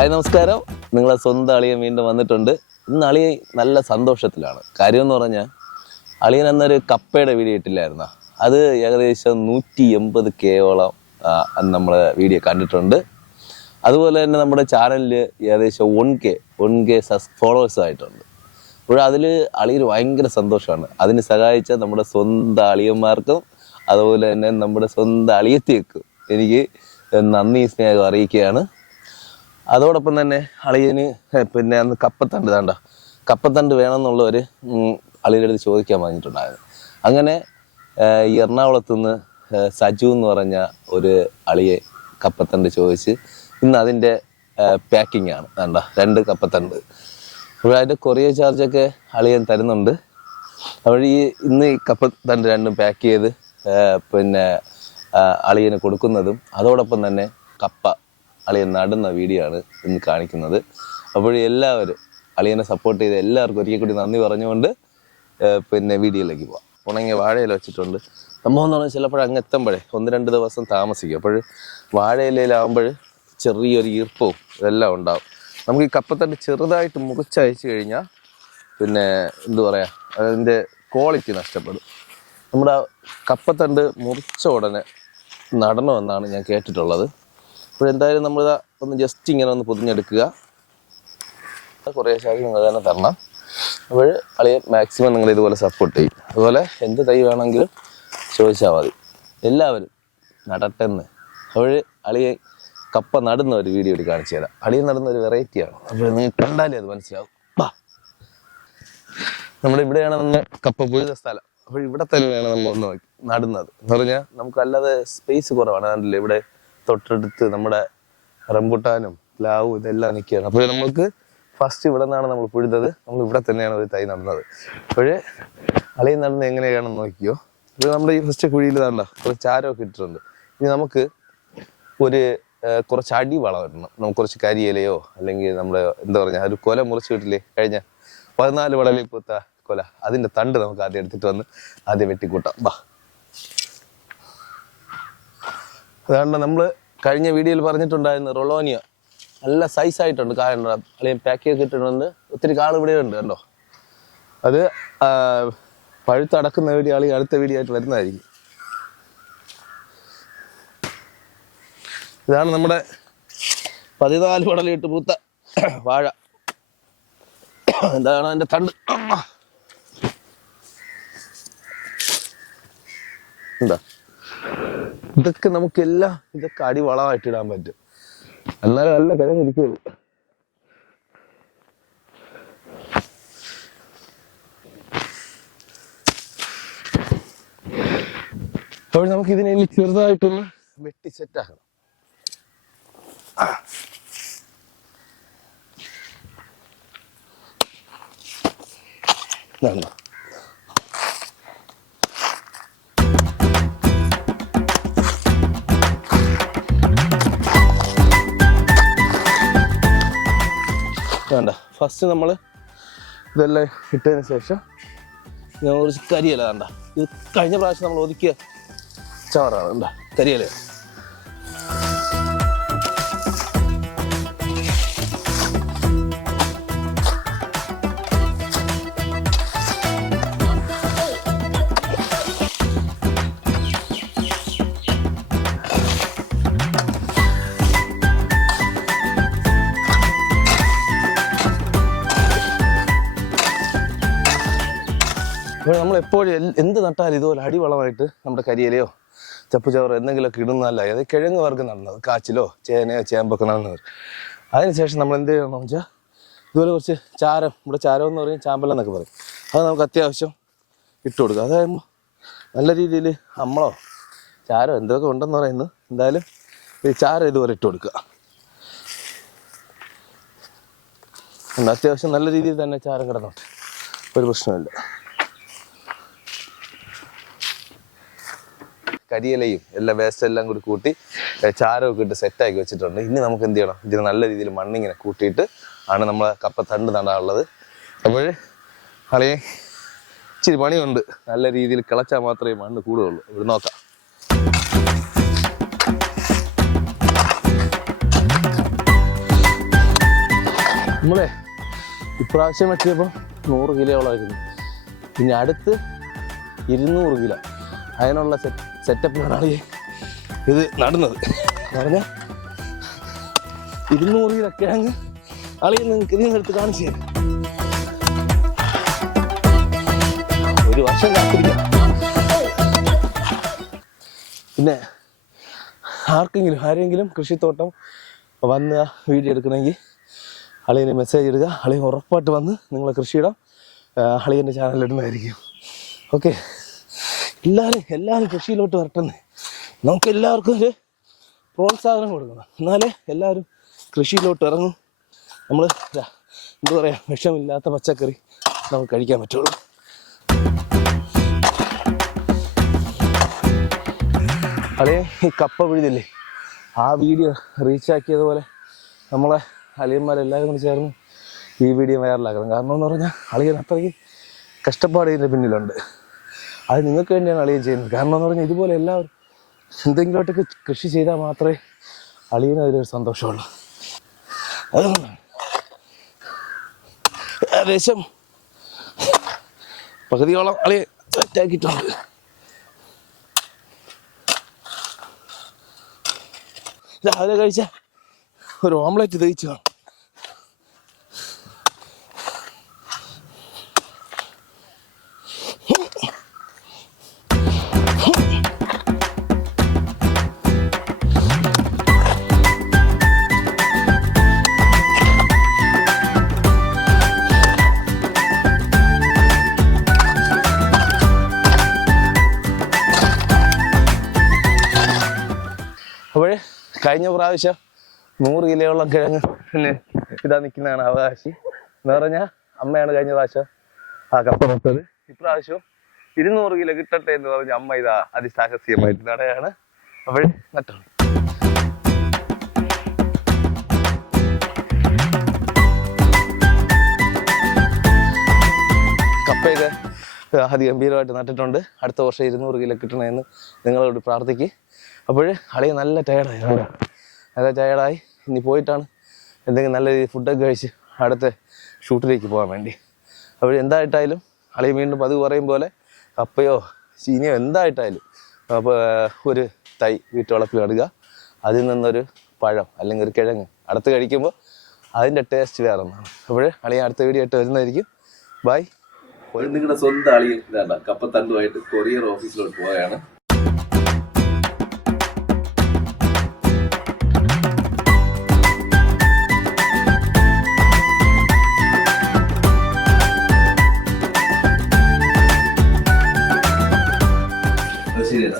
Hi നമസ്കാരം. നിങ്ങളെ സ്വന്തം അളിയൻ വീണ്ടും വന്നിട്ടുണ്ട്. ഇന്ന് അളിയൻ നല്ല സന്തോഷത്തിലാണ്. കാര്യം എന്ന് പറഞ്ഞാൽ അളിയൻ എന്നൊരു കപ്പയുടെ വീഡിയോ ഇട്ടില്ലായിരുന്ന, അത് ഏകദേശം 180K നമ്മൾ വീഡിയോ കണ്ടിട്ടുണ്ട്. അതുപോലെ തന്നെ നമ്മുടെ ചാനലിൽ ഏകദേശം 1K ഫോളോവേഴ്സ് ആയിട്ടുണ്ട്. അപ്പോൾ അതിൽ അളിയന് ഭയങ്കര സന്തോഷമാണ്. അതിന് സഹായിച്ച നമ്മുടെ സ്വന്തം അളിയന്മാർക്കും അതുപോലെ തന്നെ നമ്മുടെ സ്വന്തം അളിയത്തിയേക്കും എനിക്ക് നന്ദി സ്നേഹം അറിയിക്കുകയാണ്. അതോടൊപ്പം തന്നെ അളിയന് പിന്നെ അന്ന് കപ്പത്തണ്ട് വേണമെന്നുള്ളവർ അളിയുടെ അടുത്ത് ചോദിക്കാൻ പറഞ്ഞിട്ടുണ്ടായിരുന്നു. അങ്ങനെ എറണാകുളത്തു നിന്ന് സജു എന്ന് പറഞ്ഞ ഒരു അളിയെ കപ്പത്തണ്ട് ചോദിച്ച് ഇന്ന് അതിൻ്റെ പാക്കിംഗ് ആണ്. 2 കപ്പത്തണ്ട്. അപ്പോൾ അതിൻ്റെ കൊറിയർ ചാർജൊക്കെ അളിയൻ തരുന്നുണ്ട്. അപ്പോൾ ഇന്ന് ഈ കപ്പത്തണ്ട് 2 പാക്ക് ചെയ്ത് പിന്നെ അളിയന് കൊടുക്കുന്നതും അതോടൊപ്പം തന്നെ കപ്പ അളിയൻ നടുന്ന വീഡിയോ ആണ് ഇന്ന് കാണിക്കുന്നത്. അപ്പോൾ എല്ലാവരും അളിയനെ സപ്പോർട്ട് ചെയ്ത് എല്ലാവർക്കും ഒരിക്കൽ കൂടി നന്ദി പറഞ്ഞുകൊണ്ട് പിന്നെ വീഡിയോയിലേക്ക് പോവാം. ഉണങ്ങിയ വാഴയില വെച്ചിട്ടുണ്ട്. സംഭവം എന്ന് പറഞ്ഞാൽ ചിലപ്പോൾ അങ്ങ് എത്തുമ്പോഴേ 1-2 ദിവസം താമസിക്കും. അപ്പോൾ വാഴയിലയിലാവുമ്പോൾ ചെറിയൊരു ഈർപ്പവും ഇതെല്ലാം ഉണ്ടാവും. നമുക്ക് ഈ കപ്പത്തണ്ട് ചെറുതായിട്ട് മുറിച്ചയച്ചു കഴിഞ്ഞാൽ പിന്നെ എന്തു പറയുക, അതിൻ്റെ ക്വാളിറ്റി നഷ്ടപ്പെടും. നമ്മുടെ കപ്പത്തണ്ട് മുറിച്ച ഉടനെ നടണമെന്നാണ് ഞാൻ കേട്ടിട്ടുള്ളത്. അപ്പോൾ എന്തായാലും നമ്മളിതാ ഒന്ന് ജസ്റ്റ് ഇങ്ങനെ ഒന്ന് പൊതിഞ്ഞെടുക്കുക. കുറേ ശാഖ നിങ്ങൾ തന്നെ തരണം. അപ്പോൾ അളിയൻ മാക്സിമം നിങ്ങൾ ഇതുപോലെ സപ്പോർട്ട് ചെയ്യും. അതുപോലെ എന്ത് തൈ വേണമെങ്കിലും ചോദിച്ചാൽ മതി. എല്ലാവരും നടട്ടെന്ന്. അപ്പോൾ അളിയെ കപ്പ നടുന്ന ഒരു വീഡിയോ കാണിച്ചു തരാം. അളിയൻ നടുന്ന ഒരു വെറൈറ്റിയാണ്. അപ്പോൾ നിങ്ങൾ കണ്ടാലേ അത് മനസ്സിലാവും. നമ്മുടെ ഇവിടെയാണ് നമ്മൾ കപ്പ പൊഴുത സ്ഥലം. അപ്പോൾ ഇവിടെ തന്നെയാണ് നമ്മൾ ഒന്ന് നടുന്നത്. എന്ന് പറഞ്ഞാൽ നമുക്കല്ലാതെ സ്പേസ് കുറവാണ്. അതല്ലേ ഇവിടെ തൊട്ടടുത്ത് നമ്മുടെ റംബുട്ടാനും പ്ലാവും ഇതെല്ലാം നിൽക്കുകയാണ്. അപ്പോൾ നമുക്ക് ഫസ്റ്റ് ഇവിടെ നിന്നാണ് നമ്മൾ പുഴുതത്. നമ്മൾ ഇവിടെ തന്നെയാണ് ഒരു തൈ നടുന്നത്. അപ്പോഴേ അളിയൻ നടുന്നത് എങ്ങനെയാണെന്ന് നോക്കിയോ. അപ്പോൾ നമ്മുടെ ഈ ഫസ്റ്റ് കുഴിയിൽ താണ്ട കുറച്ച് ചാരമൊക്കെ ഇട്ടിട്ടുണ്ട്. ഇനി നമുക്ക് കുറച്ച് അടി വളം ഇടണം. നമുക്ക് കുറച്ച് കരിയിലയോ അല്ലെങ്കിൽ നമ്മുടെ എന്താ പറഞ്ഞാൽ ഒരു കൊല മുറിച്ച് കിട്ടില്ലേ, കഴിഞ്ഞ 14 വളലിൽ പൂത്ത കൊല, അതിൻ്റെ തണ്ട് നമുക്ക് ആദ്യം എടുത്തിട്ട് വന്ന് ആദ്യം വെട്ടിക്കൂട്ടാം. അതുകൊണ്ട് നമ്മൾ കഴിഞ്ഞ വീഡിയോയിൽ പറഞ്ഞിട്ടുണ്ടായിരുന്നു റൊളോനിയ നല്ല സൈസായിട്ടുണ്ട്. കായുണ്ട്. അല്ലെങ്കിൽ പാക്ക് ചെയ്ത് ഇട്ടിട്ടുണ്ട്. ഒത്തിരി കാൾ ഇവിടെ ഉണ്ട് കണ്ടോ. അത് പഴുത്തടക്കുന്ന വീഡിയോ ആളി അടുത്ത വീഡിയോ ആയിട്ട് വരുന്നതായിരിക്കും. ഇതാണ് നമ്മുടെ 14 പടലിട്ട് പൂത്ത വാഴ. എന്താണ് അതിൻ്റെ തണ്ട് എന്താ. ഇതൊക്കെ നമുക്കെല്ലാം ഇതൊക്കെ അടി വളമായിട്ട് ഇടാൻ പറ്റും. എന്നാലും നല്ല കിഴങ്ങിരിക്കുള്ളൂ. അപ്പോൾ നമുക്ക് ഇതിനെ ചെറുതായിട്ടൊന്ന് വെട്ടി സെറ്റാക്കണം. വേണ്ട ഫസ്റ്റ് നമ്മൾ ഇതെല്ലാം ഇട്ടതിന് ശേഷം ഞാൻ കുറച്ച് കരിയില വേണ്ട. ഇത് കഴിഞ്ഞ പ്രാവശ്യം നമ്മൾ ഒതുക്കിയ ചവറാണ്. വേണ്ട കരിയില. അപ്പോൾ നമ്മളെപ്പോഴും എന്ത് നട്ടാലും ഇതുപോലെ അടിവളമായിട്ട് നമ്മുടെ കരിയിലയോ ചപ്പുചവറോ എന്തെങ്കിലുമൊക്കെ ഇടുന്നതല്ല. അത് കിഴങ്ങ് വർഗ്ഗം നടന്നത്, കാച്ചിലോ ചേനയോ ചേമ്പൊക്കെ നടന്നത്. അതിനുശേഷം നമ്മൾ എന്ത് ചെയ്യണമെന്ന് വെച്ചാൽ ഇതുപോലെ കുറച്ച് ചാരം, ഇവിടെ ചാരം എന്ന് പറയും, ചാമ്പലെന്നൊക്കെ പറയും, അത് നമുക്ക് അത്യാവശ്യം ഇട്ട് കൊടുക്കുക. അതാകുമ്പോൾ നല്ല രീതിയിൽ നമ്മളോ ചാരം എന്തൊക്കെ ഉണ്ടെന്ന് പറയുന്നു. എന്തായാലും ഈ ചാരം ഇതുപോലെ ഇട്ട് കൊടുക്കുക. അത്യാവശ്യം നല്ല രീതിയിൽ തന്നെ ചാരം കിടന്നോട്ടെ, ഒരു പ്രശ്നമില്ല. കരിയിലയും എല്ലാം വേസ്റ്റ് എല്ലാം കൂടി കൂട്ടി ചാരമൊക്കെ ഇട്ട് സെറ്റാക്കി വെച്ചിട്ടുണ്ട്. ഇനി നമുക്ക് എന്ത് ചെയ്യണം, ഇതിന് നല്ല രീതിയിൽ മണ്ണിങ്ങനെ കൂട്ടിയിട്ട് ആണ് നമ്മളെ കപ്പ തണ്ട് നടാനുള്ളത്. അപ്പോൾ അളിയെ ഇച്ചിരി പണിയുണ്ട്. നല്ല രീതിയിൽ കിളച്ചാൽ മാത്രമേ മണ്ണ് കൂടുകയുള്ളൂ. ഇവിടെ നോക്കാം. നമ്മളെ ഇപ്രാവശ്യം വെച്ചപ്പോൾ 100 കിലോയോളമായിരുന്നു. പിന്നെ അടുത്ത് 200 കിലോ. അതിനുള്ള സെറ്റപ്പിലാണ് ഇത് നടുന്നത്. പറഞ്ഞാൽ 200 കിലോ കിഴങ്ങ് അളിയെ നിങ്ങൾക്ക് ഇതിനെടുത്ത് കാണിച്ചു തരാം. ഒരു വർഷം കാത്തിരിക്കാം. പിന്നെ ആരെങ്കിലും കൃഷിത്തോട്ടം വന്ന് വീഡിയോ എടുക്കണമെങ്കിൽ അളിയന് മെസ്സേജ് ഇടുക. അളിയൻ ഉറപ്പായിട്ട് വന്ന് നിങ്ങളെ കൃഷിയിടാം. അളിയൻ്റെ ചാനലിടുന്നതായിരിക്കും. ഓക്കെ, എല്ലാവരും കൃഷിയിലോട്ട് വരട്ടെന്ന്. നമുക്ക് എല്ലാവർക്കും ഒരു പ്രോത്സാഹനം കൊടുക്കണം. എന്നാലേ എല്ലാവരും കൃഷിയിലോട്ട് ഇറങ്ങും. നമ്മൾ എന്താ പറയുക, വിഷമില്ലാത്ത പച്ചക്കറി നമുക്ക് കഴിക്കാൻ പറ്റുള്ളൂ. അളിയൻ ഈ കപ്പ പിഴുതില്ലേ, ആ വീഡിയോ റീച്ചാക്കിയതുപോലെ നമ്മളെ അളിയന്മാരെല്ലാവരും കൂടി ചേർന്ന് ഈ വീഡിയോ വൈറലാക്കണം. കാരണം എന്ന് പറഞ്ഞാൽ അളിയൻ അത്രയ്ക്ക് കഷ്ടപ്പാട് ഇതിൻ്റെ പിന്നിലുണ്ട്. അത് നിങ്ങൾക്ക് വേണ്ടിയാണ് അളിയൻ ചെയ്യുന്നത്. കാരണം എന്ന് പറഞ്ഞാൽ ഇതുപോലെ എല്ലാവരും എന്തെങ്കിലുമായിട്ടൊക്കെ കൃഷി ചെയ്താൽ മാത്രമേ അളിയന് അതിലൊരു സന്തോഷമുള്ളൂ. അതുകൊണ്ടാണ് ഏകദേശം പകുതിയോളം അളിയെ സെറ്റാക്കിയിട്ടുണ്ട്. രാവിലെ കഴിച്ച ഒരു ഓംലെറ്റ് തേച്ചു കാണും. അപ്പോഴേ കഴിഞ്ഞ പ്രാവശ്യം 100 കിലോയോളം കിഴങ്ങ് പിന്നെ ഇതാ നിൽക്കുന്നതാണ് അവകാശി എന്ന് പറഞ്ഞാൽ അമ്മയാണ് കഴിഞ്ഞ പ്രാവശ്യം ആ കപ്പ നട്ടത്. ഇപ്രാവശ്യം 200 കിലോ കിട്ടട്ടെ എന്ന് പറഞ്ഞ അമ്മ ഇതാ അതിസാഹസികമായിട്ട് നടയാണ്. അപ്പോഴേ നട്ടത്. കപ്പയൊക്കെ അതിഗംഭീരമായിട്ട് നട്ടിട്ടുണ്ട്. അടുത്ത വർഷം 200 കിലോ കിട്ടണമെന്ന് നിങ്ങളോട് പ്രാർത്ഥിക്കുക. അപ്പോൾ അളിയ നല്ല ടയർഡായി, നല്ല ടയർഡായി. ഇനി പോയിട്ടാണ് എന്തെങ്കിലും നല്ല രീതിയിൽ ഫുഡൊക്കെ കഴിച്ച് അടുത്ത ഷൂട്ടിലേക്ക് പോകാൻ വേണ്ടി. അപ്പോൾ എന്തായിട്ടായാലും അളിയ വീണ്ടും പതിവ് പറയും പോലെ കപ്പയോ ചീനിയോ എന്തായിട്ടായാലും അപ്പോൾ ഒരു തൈ വീട്ടുവളപ്പിൽ നടുക. അതിൽ നിന്നൊരു പഴം അല്ലെങ്കിൽ ഒരു കിഴങ്ങ് അടുത്ത് കഴിക്കുമ്പോൾ അതിൻ്റെ ടേസ്റ്റ് വേറെ ഒന്നാണ്. അപ്പോൾ അളിയ അടുത്ത വീഡിയോ ആയിട്ട് വരുന്നതായിരിക്കും. ബൈ. നിങ്ങളുടെ സ്വന്തം അളിയൻ ഇതാണ് കപ്പത്തണ്ടുമായിട്ട് കൊറിയർ ഓഫീസിലോട്ട് പോവുകയാണ്. ശരിയല്ല.